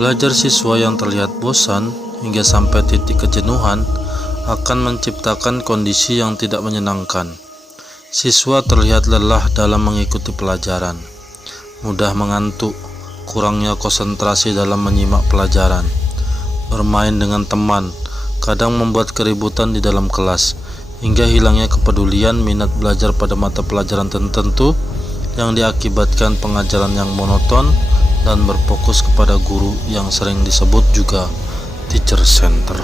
Belajar siswa yang terlihat bosan hingga sampai titik kejenuhan akan menciptakan kondisi yang tidak menyenangkan. Siswa terlihat lelah dalam mengikuti pelajaran, mudah mengantuk, kurangnya konsentrasi dalam menyimak pelajaran, bermain dengan teman, kadang membuat keributan di dalam kelas, hingga hilangnya kepedulian minat belajar pada mata pelajaran tertentu yang diakibatkan pengajaran yang monoton dan berfokus kepada guru yang sering disebut juga teacher center.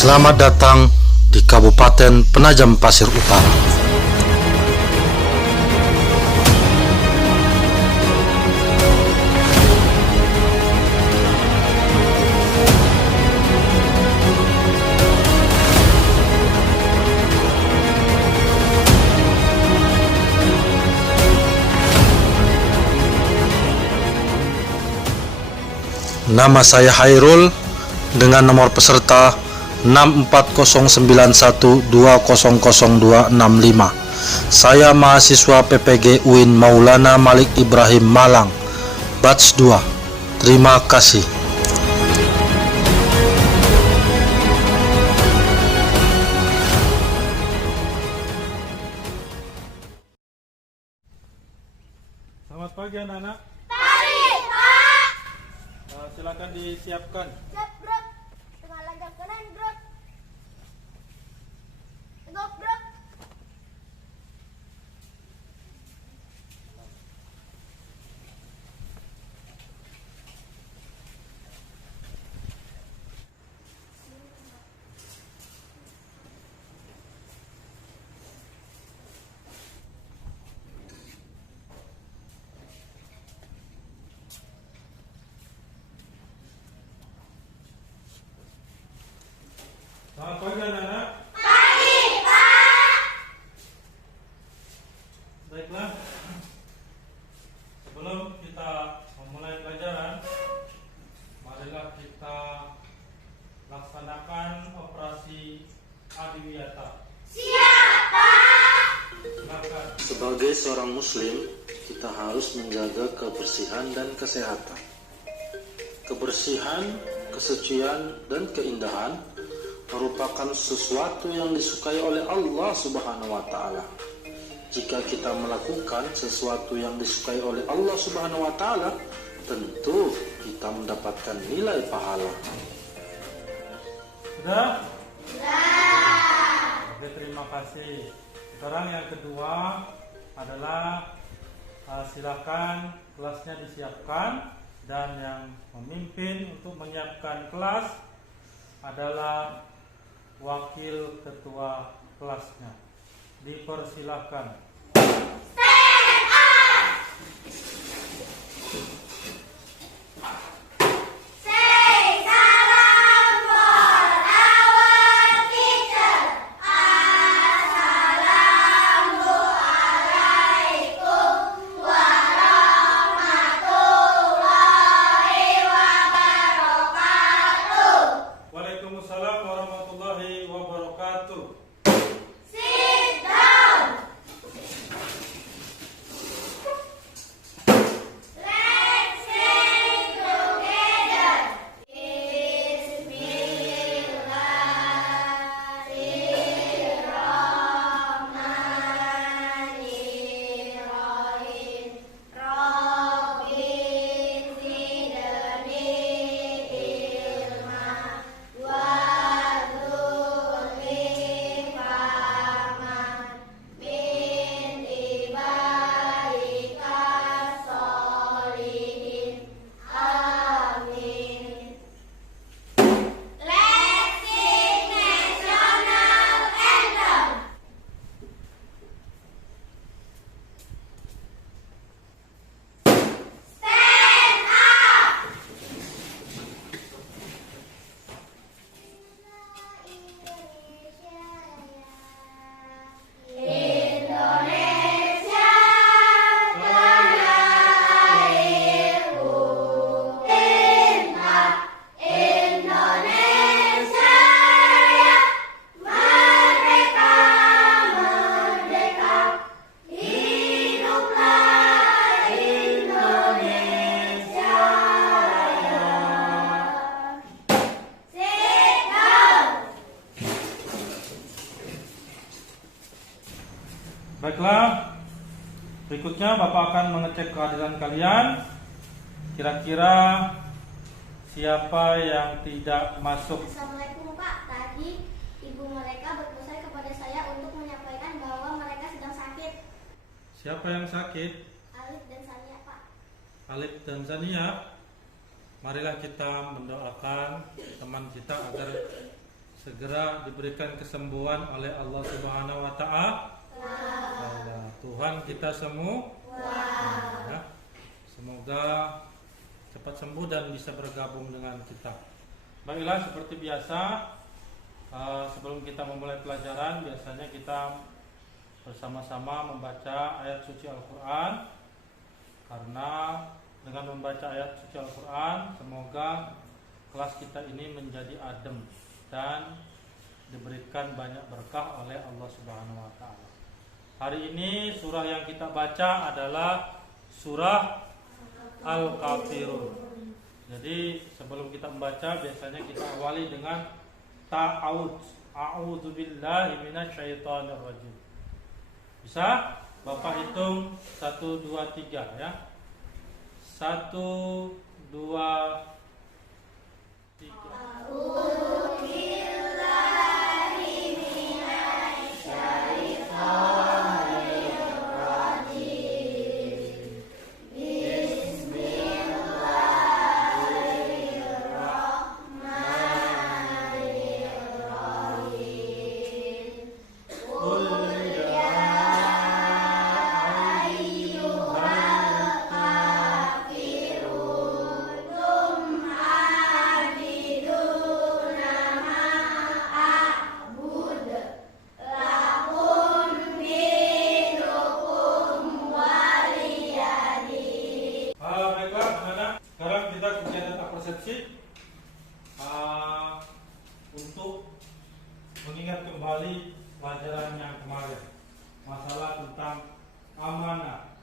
Selamat datang di Kabupaten Penajam Pasir Utara. Nama saya Hairul dengan nomor peserta 64091200265. Saya mahasiswa PPG UIN Maulana Malik Ibrahim Malang, batch 2. Terima kasih. Selamat pagi anak-anak. Pagi, Pak. Silakan disiapkan. Siap, Bro. Tengah lanjut kanan, Bro. Tegak, Bro. Selamat pagi anak-anak. Pagi, Pak. Baiklah. Sebelum kita memulai pelajaran, marilah kita laksanakan operasi adiwiyata. Siap, Pak. Silakan. Sebagai seorang muslim, kita harus menjaga kebersihan dan kesehatan. Kebersihan, kesucian, dan keindahan merupakan sesuatu yang disukai oleh Allah Subhanahu wa Ta'ala. Jika kita melakukan sesuatu yang disukai oleh Allah Subhanahu wa Ta'ala, tentu kita mendapatkan nilai pahala. Sudah? Sudah. Oke, terima kasih. Sekarang yang kedua adalah silakan kelasnya disiapkan, dan yang memimpin untuk menyiapkan kelas adalah wakil ketua kelasnya. Dipersilahkan. Say salam for our teacher. Assalamualaikum warahmatullahi wabarakatuh. Waalaikumsalam warahmatullahi wabarakatuh. Sit down. Baiklah, berikutnya Bapak akan mengecek kehadiran kalian. Kira-kira siapa yang tidak masuk? Assalamualaikum Pak. Tadi ibu mereka berpesan kepada saya untuk menyampaikan bahwa mereka sedang sakit. Siapa yang sakit? Alif dan Sania Pak. Alif dan Zania. Marilah kita mendoakan teman kita agar segera diberikan kesembuhan oleh Allah Subhanahu wa Ta'ala. Tuhan kita semua. Ya. Semoga cepat sembuh dan bisa bergabung dengan kita. Baiklah, seperti biasa, sebelum kita memulai pelajaran, biasanya kita bersama-sama membaca ayat suci Al-Quran. Karena dengan membaca ayat suci Al-Quran, semoga kelas kita ini menjadi adem dan diberikan banyak berkah oleh Allah Subhanahu wa Ta'ala. Hari ini surah yang kita baca adalah surah Al-Kafirun. Jadi sebelum kita membaca, biasanya kita awali dengan ta'awudz. A'udzubillahi minasyaitonirrajim. Bisa? Bapak hitung 1, 2, 3 ya. 1, 2, 3. Untuk mengingat kembali pelajaran yang kemarin, masalah tentang amanah.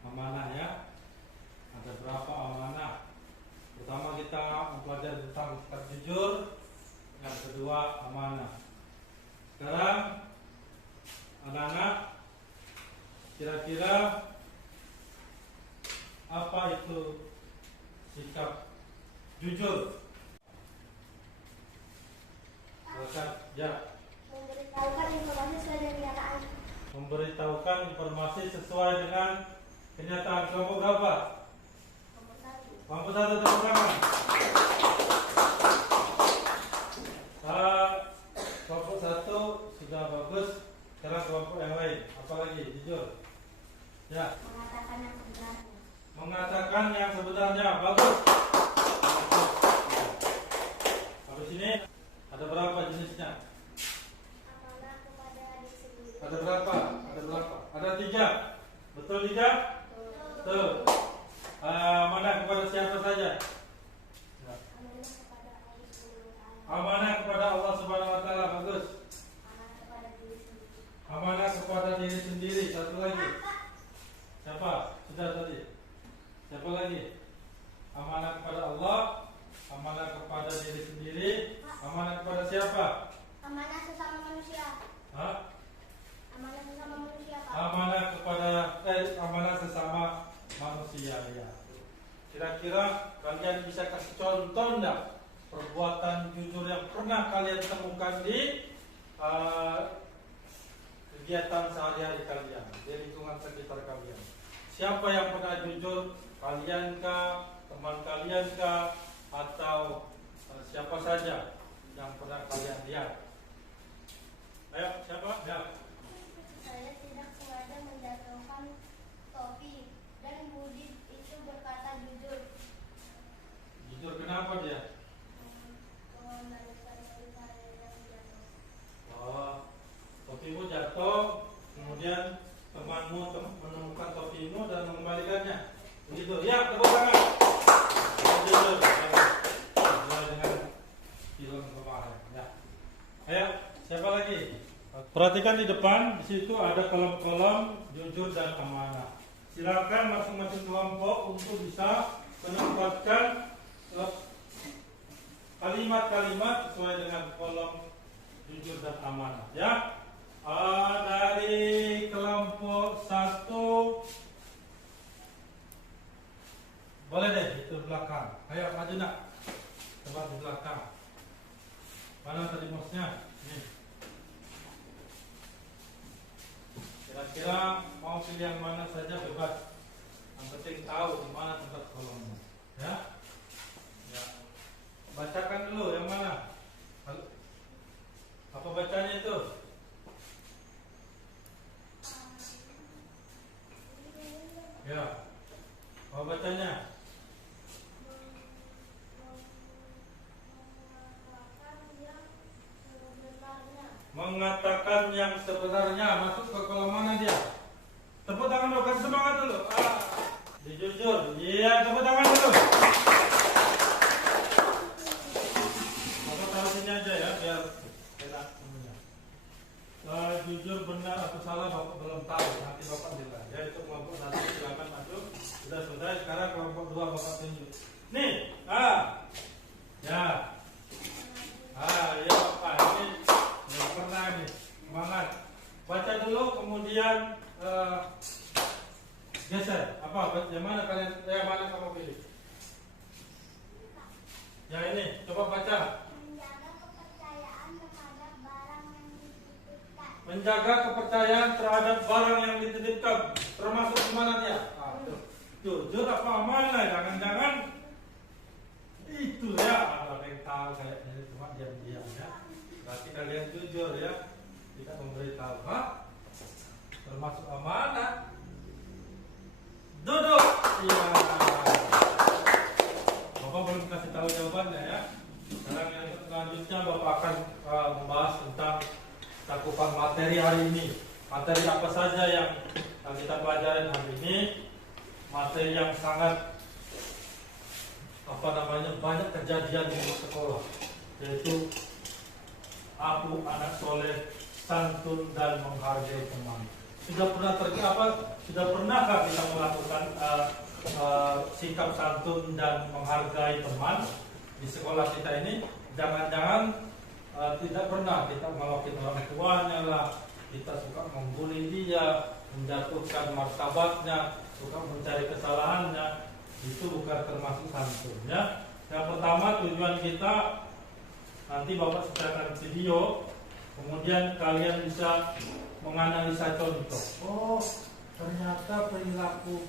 Amanah ya, ada berapa amanah? Pertama kita mempelajari tentang sikap jujur, yang kedua amanah. Sekarang anak-anak, kira-kira apa itu sikap jujur? Ya. Memberitahukan informasi sesuai dengan kenyataan. Memberitahukan informasi sesuai dengan kenyataan. Kelompok berapa? Kelompok 1 tepuk tangan. Kelompok 1 sudah bagus. Sekarang kelompok yang lain. Apalagi jujur. Ya. Mengatakan yang sebenarnya. Mengatakan yang sebenarnya. Bagus. Habis ini ada berapa jenisnya? Amanah kepada diri sendiri. Ada berapa? Ada 3. Betul 3? Betul. Amanah kepada siapa saja? Amanah kepada Allah Subhanahu wa Ta'ala. Amanah kepada Allah Subhanahu wa Ta'ala. Bagus. Amanah kepada diri sendiri. Amanah kepada diri sendiri. Satu lagi. Siapa? Sudah tadi. Siapa lagi? Amanah kepada Allah. Amanah kepada diri sendiri. Amanah kepada siapa? Amanah sesama manusia. Hah? Amanah sesama manusia, Pak. Amanah sesama manusia ya. Kira-kira kalian bisa kasih contoh enggak perbuatan jujur yang pernah kalian temukan di kegiatan sehari-hari kalian, di lingkungan sekitar kalian? Siapa yang pernah jujur? Kalian kah? Teman kalian kah? Atau siapa saja yang pernah kalian lihat? Ayo, siapa? Ya. Saya tidak sengaja menjatuhkan topi dan Budi itu berkata jujur. Jujur kenapa dia? Mengembalikan topi saya yang jatuh. Oh, topimu jatuh, kemudian temanmu menemukan topimu dan mengembalikannya. Begitu. Ya, tepuk tangan. Jujur. Sesuai dengan film kemarin. Ya. Ayo, siapa lagi? Perhatikan di depan, di situ ada kolom-kolom jujur dan amanah. Silakan masing-masing kelompok untuk bisa menempatkan kalimat-kalimat sesuai dengan kolom jujur dan amanah. Ya, dari belakang. Ayo maju nak. Coba di belakang. Mana tadi mouse-nya? Nih. Kira-kira mau pilih yang mana saja bebas. Yang penting tahu di mana tempat kolomnya. Ya. Ya. Bacakan dulu yang mana? Apa bacanya itu? Ya. Apa bacanya? Mengatakan yang sebenarnya. Masuk ke kolom mana dia? Tepuk tangan dulu, kasih semangat dulu. Jujur. Iya, tepuk tangan dulu. Bapak taruh sini aja ya, biar enak semuanya. Jujur, benar atau salah Bapak belum tahu. Nanti Bapak nilai. Ya, itu kelompok satu silakan masuk. Sudah selesai. Sekarang kelompok dua Bapak tunjuk. Nih, ya. Ya Bapak, ini nggak pernah nih. Semangat. Baca dulu, kemudian geser. Apa? Yang mana kalian? Yang mana kamu pilih? Ya ini, coba baca. Menjaga kepercayaan terhadap barang yang dititipkan. Menjaga kepercayaan terhadap barang yang dititipkan. Termasuk di mana dia? Jujur apa mana? Jangan-jangan itu ya. Ada yang tahu kayaknya cuma diam-diam ya. Berarti kalian jujur ya. Tidak memberitahu. Termasuk amanah. Duduk. Iya. Bapak belum kasih tahu jawabannya ya. Sekarang yang selanjutnya Bapak akan membahas tentang cakupan materi hari ini. Materi apa saja yang kita pelajari hari ini? Materi yang sangat banyak kejadian di sekolah, yaitu aku anak soleh, santun dan menghargai teman. Sudah pernahkah kita melakukan sikap santun dan menghargai teman di sekolah kita ini? Jangan-jangan tidak pernah kita melakukan orang tuanya lah, kita suka membuli dia, menjatuhkan martabatnya, suka mencari kesalahannya. Itu bukan termasuk santun ya. Yang pertama, tujuan kita nanti Bapak sediakan video, kemudian kalian bisa menganalisa contoh. Oh, ternyata perilaku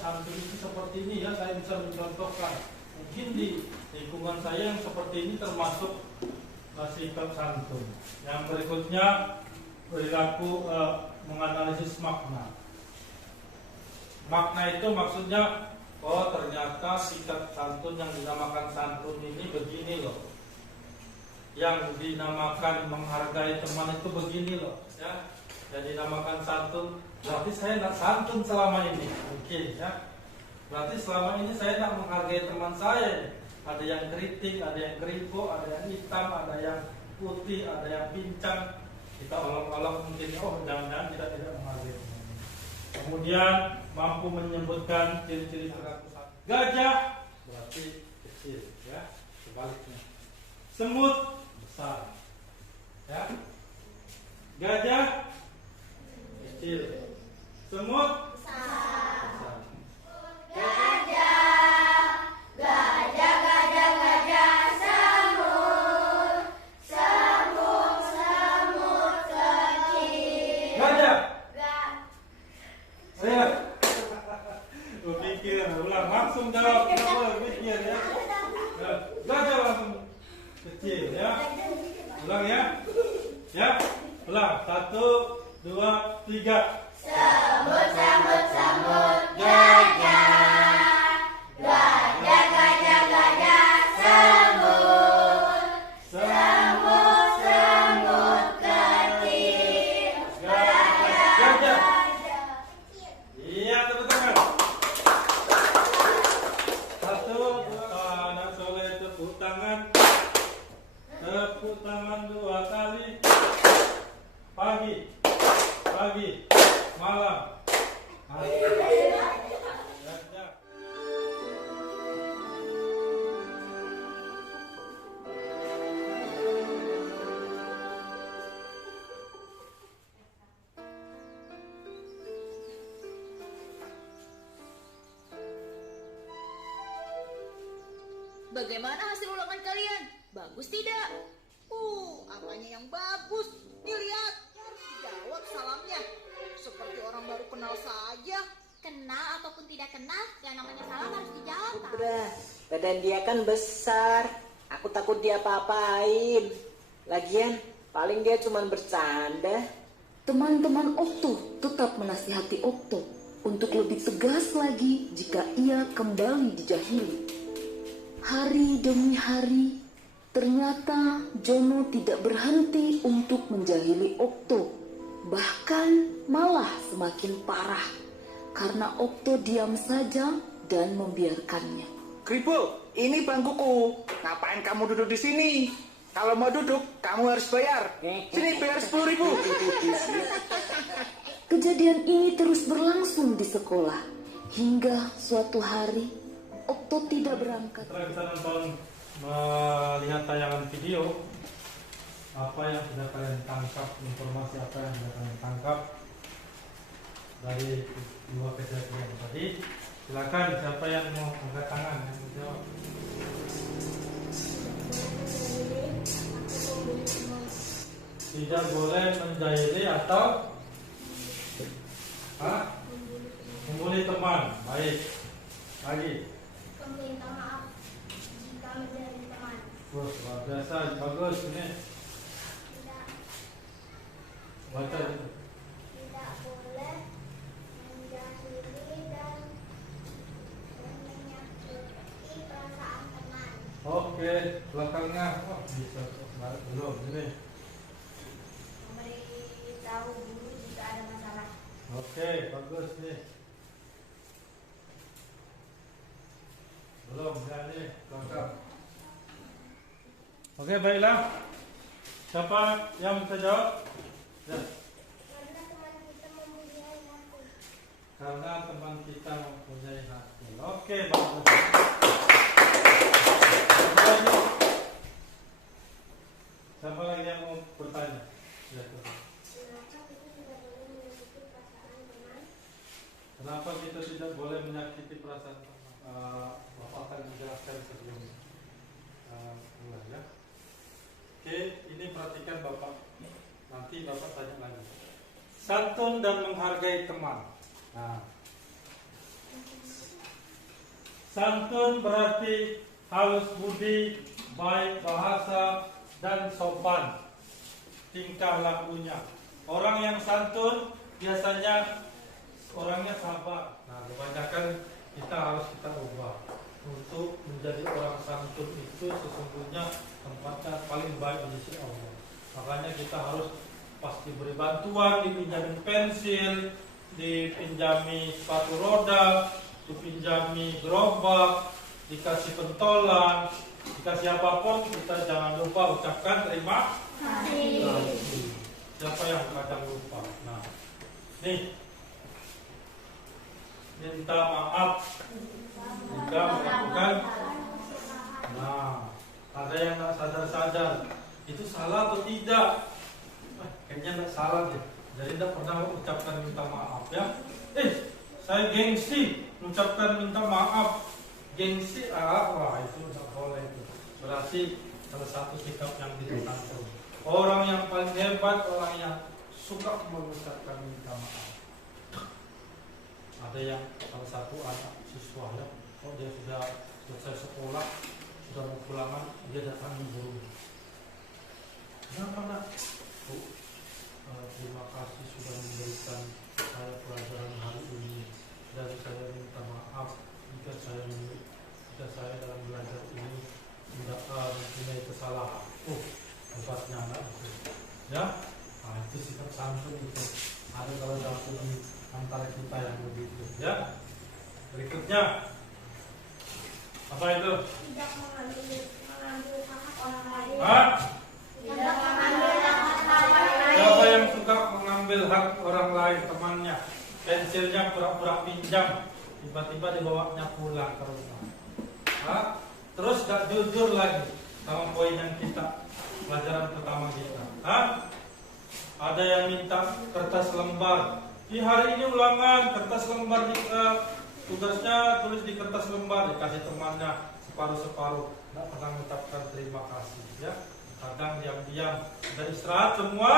santun itu seperti ini ya. Saya bisa mencontohkan. Mungkin di lingkungan saya yang seperti ini termasuk sikap santun. Yang berikutnya, perilaku menganalisis makna. Makna itu maksudnya, oh ternyata sikap santun yang dinamakan santun ini begini loh. Yang dinamakan menghargai teman itu begini loh ya. Yang dinamakan santun, berarti saya tidak santun selama ini. Mungkin ya. Berarti selama ini saya tidak menghargai teman saya. Ada yang keriting, ada yang keripuk, ada yang hitam, ada yang putih, ada yang pincang. Kita olok-olok mungkin, oh jangan-jangan kita tidak menghargai teman. Kemudian mampu menyebutkan ciri-ciri perilaku santun. Gajah berarti kecil ya. Sebaliknya. Semut besar ya. Gajah kecil, semut besar. Berpikir, ulang langsung jawab, berpikir ya. Gajah langsung kecil ya. Ulang ya. Ya, ulang. 1, 2, 3. Semut, semut, semut, gajah. Gajah, gajah, gajah, semut. Semut, semut kecil. Gajah, Gajah. gajah. Iya, tepuk tangan. 1, 2, anak soleh tepuk tangan. Tepuk tangan 2 kali. Pagi, malam. Gajah. bagaimana hasil ulangan kalian? Bagus tidak? Apanya yang bagus? Nih lihat, jawab salamnya. Seperti orang baru kenal saja. Kenal ataupun tidak kenal, yang namanya salah harus dijawab. Tahu? Udah, badan dia kan besar. Aku takut dia apa-apain. Lagian, paling dia cuma bercanda. Teman-teman Okto tetap menasihati Okto untuk lebih tegas lagi jika ia kembali dijahili. Hari demi hari, ternyata Jono tidak berhenti untuk menjahili Okto. Bahkan malah semakin parah karena Okto diam saja dan membiarkannya. Kribo, ini bangkuku. Ngapain kamu duduk di sini? Kalau mau duduk, kamu harus bayar. Sini bayar 10.000. Kejadian ini terus berlangsung di sekolah hingga suatu hari Okto tidak berangkat. Setelah kita nonton melihat tayangan video, apa yang sudah kalian tangkap, informasi apa yang sudah kalian tangkap dari dua kejadian tadi? Silakan, siapa yang mau angkat tangan yang mau jawab? Tidak boleh menjahili atau membuli teman. Baik. Lagi. Meminta maaf jika menjadi teman. Terus luar biasa, bagus ini. Tidak, Baca itu. tidak boleh menjahili dan menyakiti perasaan teman. Oke, belakangnya. Oh, bisa belum ini. Memberitahu guru jika ada masalah. Oke, bagus nih. Belum ya nih, belakang. Oke, baiklah. Siapa yang bisa jawab? Ya. Karena teman kita mempunyai hati. Karena teman kita mempunyai hati. Oke, bagus. Lanjut. Siapa lagi yang mau bertanya? Ya, coba. Kenapa kita tidak boleh menyakiti perasaan teman? Kenapa kita tidak boleh menyakiti perasaan teman? Bapak akan menjelaskan sebelum mulai ya. Oke, ini perhatikan Bapak. Nanti Bapak tanya lagi. Santun dan menghargai teman. Nah, santun berarti halus budi, baik bahasa dan sopan tingkah lakunya. Orang yang santun biasanya orangnya sabar. Nah, kebanyakan kita harus kita ubah untuk menjadi orang santun itu sesungguhnya tempatnya paling baik di sisi Allah. Makanya kita harus pasti beri bantuan, dipinjami pensil, dipinjami sepatu roda, dipinjami gerobak, dikasih pentolan, dikasih apapun, kita jangan lupa ucapkan terima kasih. Siapa yang kadang lupa? Nah, nih minta maaf jika melakukan. Nah, ada yang nggak sadar-sadar itu salah atau tidak? Kayaknya nggak salah deh. Jadi tidak pernah mengucapkan minta maaf ya. Saya gengsi mengucapkan minta maaf. Gengsi, wah itu nggak boleh itu. Berarti salah satu sikap yang tidak santun. Orang yang paling hebat orang yang suka mengucapkan minta maaf. Ada yang salah satu anak siswa ya, dia sudah selesai sekolah, sudah mau pulangan, dia datangi guru. Kenapa nak? Bu, terima kasih sudah memberikan saya pelajaran hari ini dan saya minta maaf jika saya dalam belajar ini tidak mempunyai kesalahan. Hebatnya anak itu. Ya, nah, itu sikap santun itu. Ada kalau satu di antara kita yang begitu. Ya, berikutnya apa itu? Tidak mengambil hak orang lain. Tidak mengambil hak orang lain. Siapa yang suka mengambil hak orang lain? Temannya pensilnya pura-pura pinjam, tiba-tiba dibawanya pulang ke rumah. Terus gak jujur lagi sama poin yang kita pelajaran pertama kita. Ada yang minta kertas lembar. Di hari ini ulangan kertas lembar tugasnya tulis di kertas lembar, dikasih temannya separuh-separuh, tidak pernah mengucapkan terima kasih ya. Kadang diam-diam dan istirahat semua,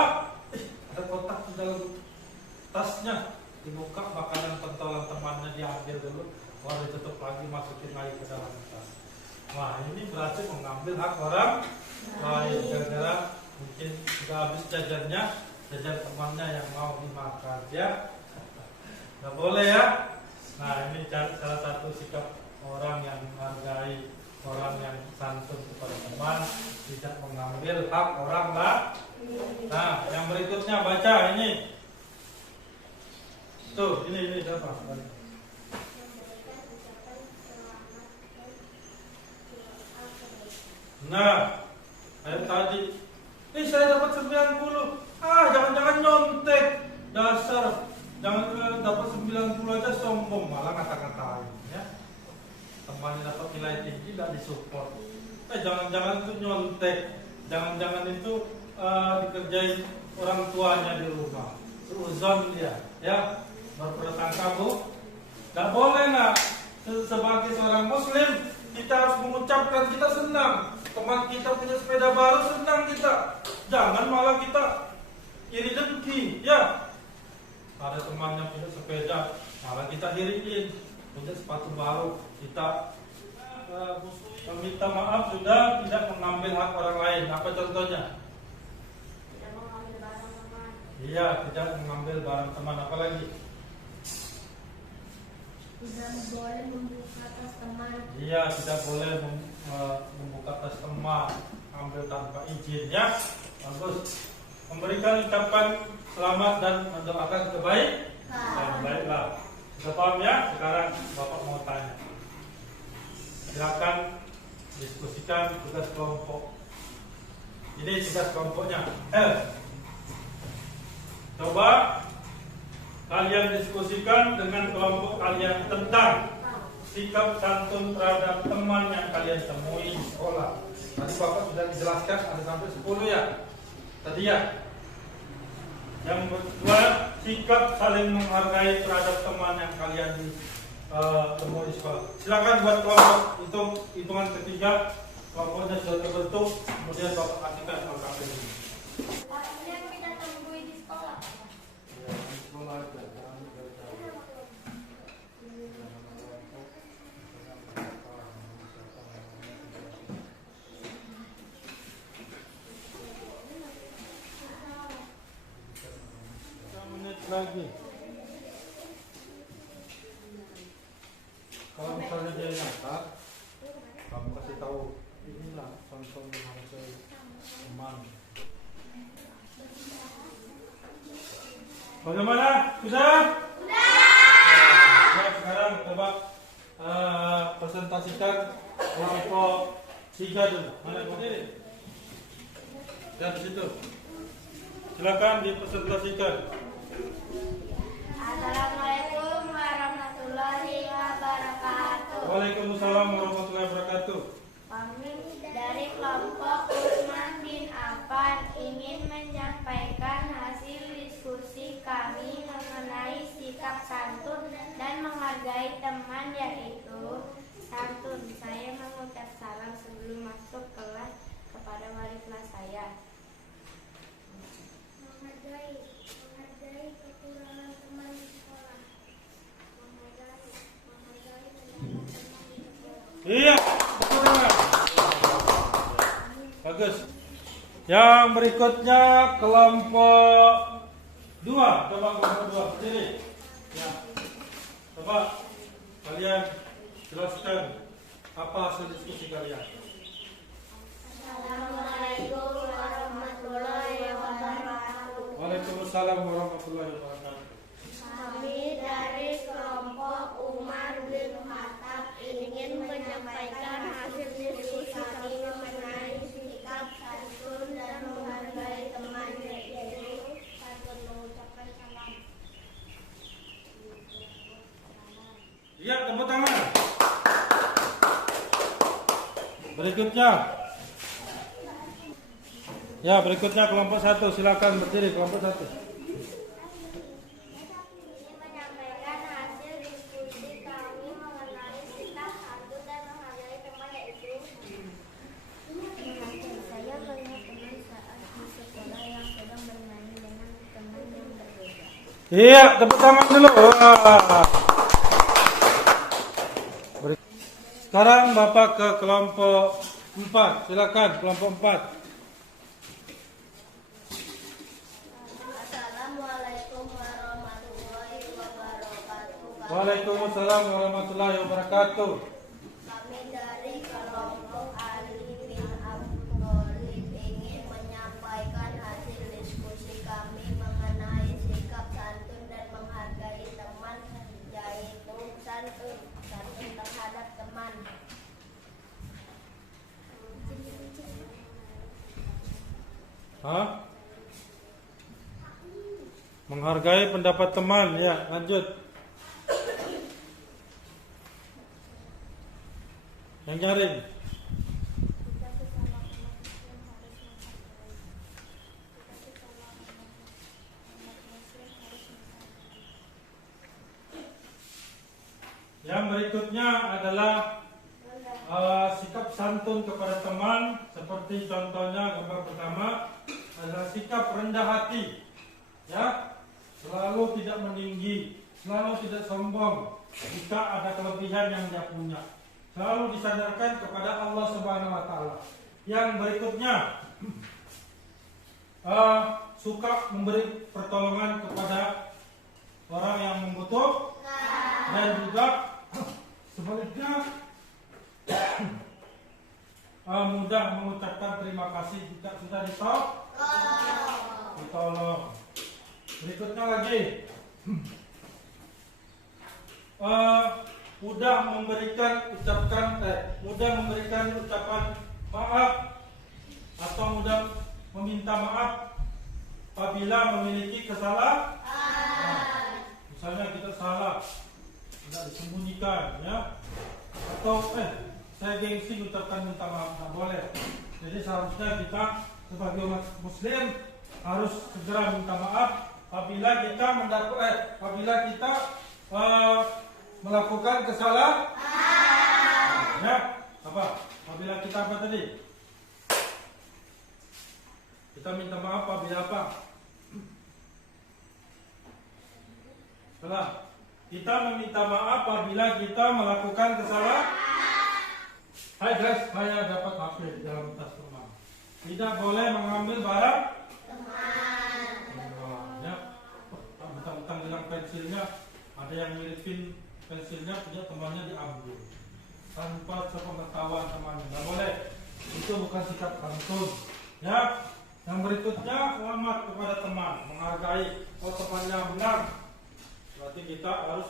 ada kotak di dalam tasnya, dibuka makanan pentolan temannya diambil dulu, baru ditutup lagi, masukin lagi ke dalam tas. Wah, ini berarti mengambil hak orang lain, gara-gara mungkin sudah habis jajannya, jajan temannya yang mau dimakan ya. Nggak boleh ya. Nah, ini salah satu sikap orang yang menghargai, orang yang santun kepada teman, tidak mengambil hak orang lain. Nah, yang berikutnya baca ini. Tuh, ini siapa? Nah, kayak tadi, saya dapat 90. Jangan-jangan nyontek. Dasar, jangan dapat 90 aja sombong, malah kata-katain ya. Temannya dapat nilai tinggi tidak disupport. Jangan-jangan itu nyontek, jangan-jangan itu dikerjain orang tuanya di rumah. Suuzon dia, ya, berprasangka bu. Tidak boleh nak. Sebagai seorang Muslim, kita harus mengucapkan kita senang. Teman kita punya sepeda baru, senang kita. Jangan malah kita iri dengki, ya. Ada teman yang punya sepeda, malah kita iriin. Punya sepatu baru, kita meminta maaf sudah tidak mengambil hak orang lain. Apa contohnya? Tidak mengambil barang teman. Iya, tidak mengambil barang teman. Apa lagi? Tidak boleh membuka tas teman. Iya, tidak boleh membuka tas teman, ambil tanpa izin ya. Bagus. Memberikan ucapan selamat dan mendoakan kebaikan. Baiklah. Sudah paham ya? Sekarang Bapak mau tanya. Silakan diskusikan tugas kelompok. Ini tugas kelompoknya. Coba kalian diskusikan dengan kelompok kalian tentang sikap santun terhadap teman yang kalian temui di sekolah. Tadi Bapak sudah dijelaskan ada sampai 10 ya. Tadi ya. Yang kedua, sikap saling menghargai terhadap teman yang kalian temui di sekolah. Silakan buat kelompok hitungan ketiga. Kelompoknya sudah terbentuk, kemudian Bapak kasihkan LKP ini. Ini yang kita temui di sekolah. Ya, di sekolah aja, jangan jauh-jauh. Lagi. Kalau misalnya dia nyata, kamu kasih tahu inilah contoh yang harus saya teman. Bagaimana? Sudah? Sudah. Sekarang coba presentasikan kelompok 3 dulu. Mana berdiri? Lihat di situ. Silakan dipresentasikan. Assalamualaikum warahmatullahi wabarakatuh. Waalaikumsalam warahmatullahi wabarakatuh. Kami dari kelompok Usman bin Affan ingin menyampaikan hasil diskusi kami mengenai sikap santun dan menghargai teman, yaitu santun. Saya mengucap salam sebelum masuk kelas kepada wali kelas saya. Menghargai kekurangan teman di sekolah. Menghargai teman di sekolah. Iya, betul. Bagus. Yang berikutnya kelompok 2. Coba kelompok 2 berdiri. Ya. Coba kalian jelaskan apa hasil diskusi kalian. Assalamualaikum warahmatullahi wabarakatuh. Waalaikumsalam warahmatullahi wabarakatuh. Kami dari kelompok Umar bin Khattab ingin menyampaikan hasil diskusi kami mengenai sikap santun dan menghargai teman, yaitu santun mengucapkan salam. Iya, tepuk tangan. Berikutnya. Ya, berikutnya kelompok 1. Silakan berdiri kelompok 1. Ini menyampaikan hasil diskusi kami mengenai sikap santun dan menghargai teman, yaitu Iya, tepuk tangan dulu. Wah. Sekarang Bapak ke kelompok 4. Silakan kelompok 4. Assalamualaikum warahmatullahi wabarakatuh. Waalaikumsalam warahmatullahi wabarakatuh. Kami dari kelompok Ali bin Abi Thalib ingin menyampaikan hasil diskusi kami mengenai sikap santun dan menghargai teman, yaitu santun terhadap teman. Hah? Menghargai pendapat teman, ya, lanjut. Yang nyaring. Yang berikutnya adalah sikap santun kepada teman, seperti contohnya gambar pertama adalah sikap rendah hati, ya, selalu tidak meninggi, selalu tidak sombong jika ada kelebihan yang dia punya, selalu disandarkan kepada Allah Subhanahu Wa Taala. Yang berikutnya suka memberi pertolongan kepada orang yang membutuhkan, dan juga sebaliknya mudah mengucapkan terima kasih jika sudah ditolong. Berikutnya lagi, mudah memberikan ucapan maaf atau mudah meminta maaf apabila memiliki kesalahan. Misalnya kita salah, tidak disembunyikan, ya, atau saya gengsi ucapkan minta maaf, tidak boleh. Jadi seharusnya kita sebagai umat muslim harus segera minta maaf apabila kita melakukan kesalahan. Ya, apa? Apabila kita apa tadi? Kita minta maaf apabila apa? Setelah kita meminta maaf apabila kita melakukan kesalahan. Hai guys, saya dapat HP di dalam tas teman. Tidak boleh mengambil barang teman. Ya, mentang-mentang hilang pensilnya, ada yang miripin pensilnya punya temannya diambil tanpa sepengetahuan temannya. Tidak boleh. Itu bukan sikap santun. Ya, yang berikutnya hormat kepada teman, menghargai. Kalau temannya benar, berarti kita harus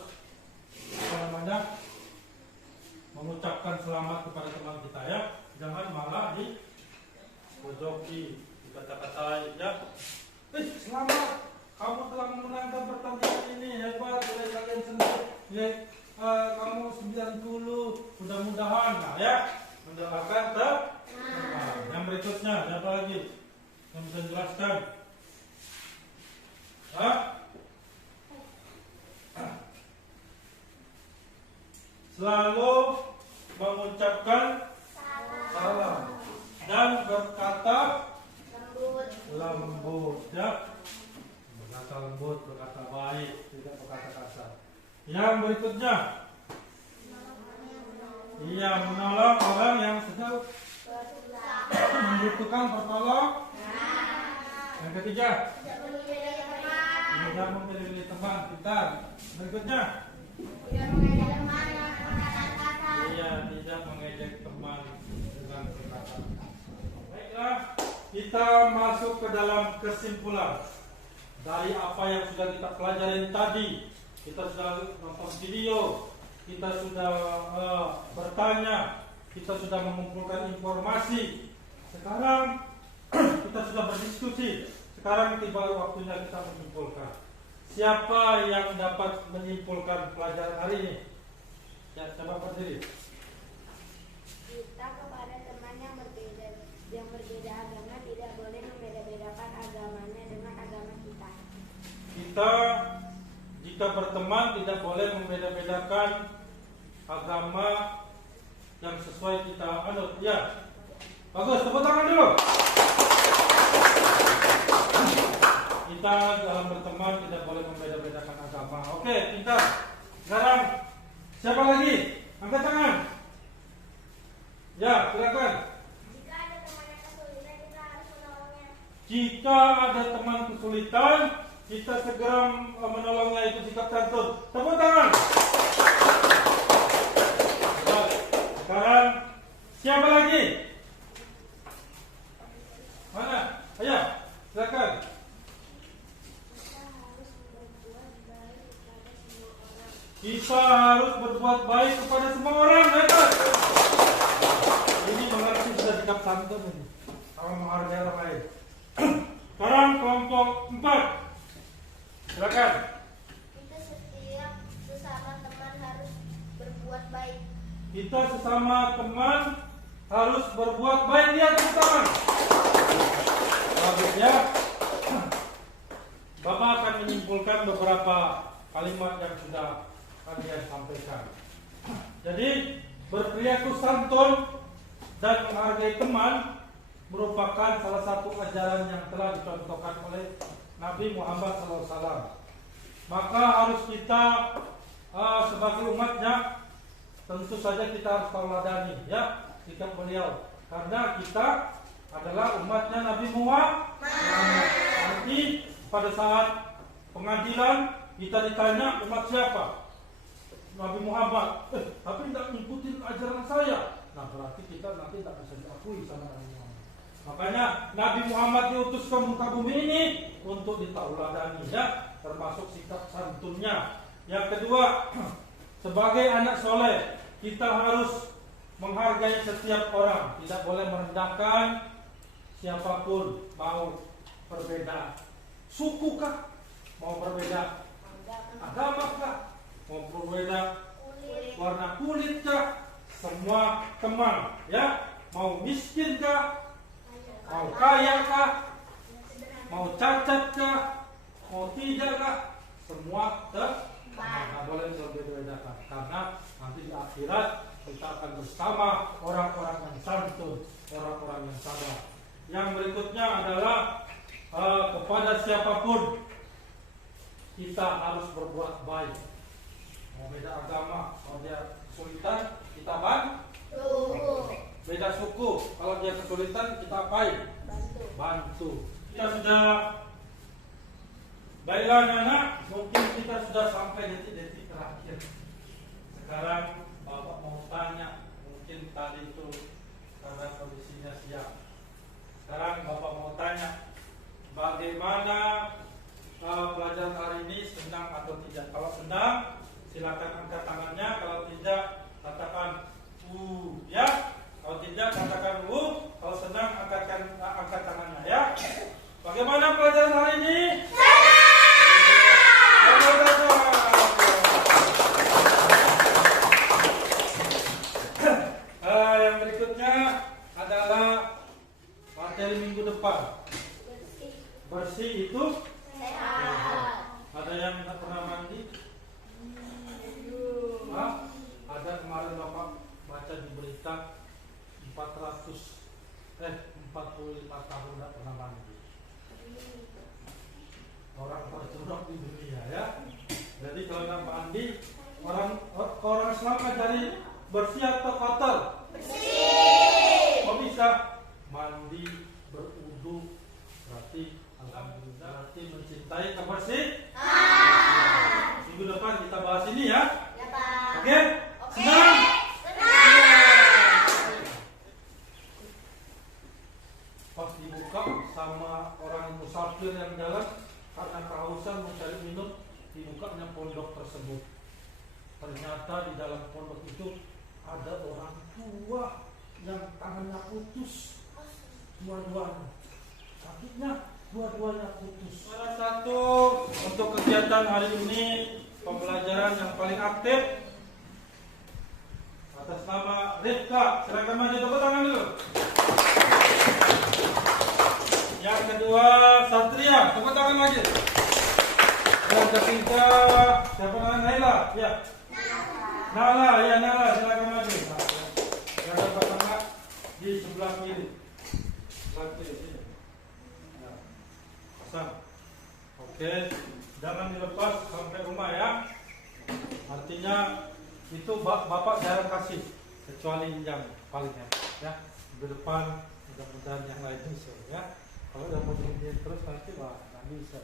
mengucapkan selamat kepada teman kita, ya. Jangan malah dipojoki, dikata-katai, ya. Selamat, kamu telah memenangkan pertandingan ini, hebat, oleh kalian sendiri, ya. Kamu 90, mudah-mudahan, nah, ya, mendoakan yang berikutnya, siapa lagi yang bisa jelaskan? Selalu mengucapkan salam dan berkata lembut, ya. Berkata lembut, berkata baik, tidak berkata kasar. Yang berikutnya, iya, menolong orang yang sedang membutuhkan pertolongan. Yang ketiga, tidak memilih teman, pintar. Berikutnya, iya, tidak mengejek teman dengan perkataan. Baiklah, kita masuk ke dalam kesimpulan dari apa yang sudah kita pelajari tadi. Kita sudah nonton video, kita sudah bertanya, kita sudah mengumpulkan informasi. Sekarang kita sudah berdiskusi. Sekarang tiba waktunya kita menyimpulkan. Siapa yang dapat menyimpulkan pelajaran hari ini? Ya, coba berdiri. Kita kepada teman yang berbeda agama tidak boleh membeda-bedakan agamanya dengan agama kita. Kita jika berteman tidak boleh membeda-bedakan agama yang sesuai kita anut. Ya, bagus, tepuk tangan dulu. kita dalam berteman tidak boleh membeda-bedakan agama. Oke, pintar. Sekarang siapa lagi? Angkat tangan. Ya, silakan. Jika ada teman kesulitan, kita segera menolongnya, itu sikap santun. Tepuk tangan. Sekarang siapa lagi? Mana? Ayo, silakan. Kita harus berbuat baik kepada semua orang. Hebat. Ini mengerti sudah sikap santun ini. Kalau menghargai orang lain. Sekarang kelompok 4. Silakan. Kita setiap sesama teman harus berbuat baik. Kita sesama teman harus berbuat baik. Lihat tepuk tangan. Bagus ya. Bapak akan menyimpulkan beberapa kalimat yang sudah kalian sampaikan. Jadi berperilaku santun dan menghargai teman merupakan salah satu ajaran yang telah dicontohkan oleh Nabi Muhammad SAW. Maka harus kita sebagai umatnya tentu saja kita harus tauladani ya sikap beliau, karena kita adalah umatnya Nabi Muhammad. Nanti pada saat pengadilan kita ditanya umat siapa? Nabi Muhammad. Tapi tidak mengikuti ajaran saya. Nah berarti kita nanti tidak bisa diakui sama Nabi Muhammad. Makanya Nabi Muhammad diutus ke muka bumi ini untuk ditauladani ya, termasuk sikap santunnya. Yang kedua, sebagai anak soleh kita harus menghargai setiap orang, tidak boleh merendahkan siapapun, mau berbeda suku kah, mau berbeda agama kah, mau berbeda warna kulit kah, semua teman ya, mau miskin kah, mau kaya kah, mau cacat kah, mau tidak kah, semua teman. Tidak boleh berbeda-bedakan, karena nanti di akhirat kita akan bersama orang-orang yang santun, orang-orang yang sabar. Yang berikutnya adalah kepada siapapun kita harus berbuat baik. Mau beda agama, kalau dia kesulitan kita bantu. Beda suku, kalau dia kesulitan kita apain? Bantu. Kita sudah baiklah anak, mungkin kita sudah sampai detik-detik terakhir. Sekarang Bapak mau tanya, mungkin tadi itu karena kondisinya siap. Sekarang Bapak mau tanya, bagaimana pelajaran hari ini, senang atau tidak? Kalau senang, silakan angkat tangannya. Kalau tidak, katakan ya. Kalau tidak, katakan Kalau senang, angkat tangannya ya. Bagaimana pelajaran hari ini? Yang berikutnya adalah materi minggu depan. Bersih itu sehat. Ada yang tidak pernah mandi? Ada kemarin Bapak baca di berita 45 tahun tidak pernah mandi. Orang terjorok di dunia ya. Jadi kalau tidak mandi, orang Islam dari bersih atau kotor? Bersih. Kok bisa? Mandi, berwudu, berarti alhamdulillah, berarti mencintai kebersihan. Minggu depan kita bahas ini ya. Ya Pak. Oke? Senang? Pas dibuka sama orang musafir yang jalan karena kehausan mencari minum, dibukanya pondok tersebut. Ternyata di dalam pondok itu ada orang tua yang tangannya putus, dua-duanya, kakinya dua-duanya putus. Salah satu untuk kegiatan hari ini pembelajaran yang paling aktif atas nama Rifka, silakan maju, tepuk tangan dulu. Yang kedua Satria, tepuk tangan maju. Yang ketiga siapa namanya? Naila, ya. Nala, ya Nala, silakan maju. Yang pertama di sebelah kiri. Sebelah kiri sini. Ya. Pasang. Oke, jangan dilepas sampai rumah ya. Artinya itu bapak jarang kasih, kecuali yang paling hebat ya. Di depan mudah-mudahan yang lain bisa ya. Kalau udah mau terus nanti nggak bisa.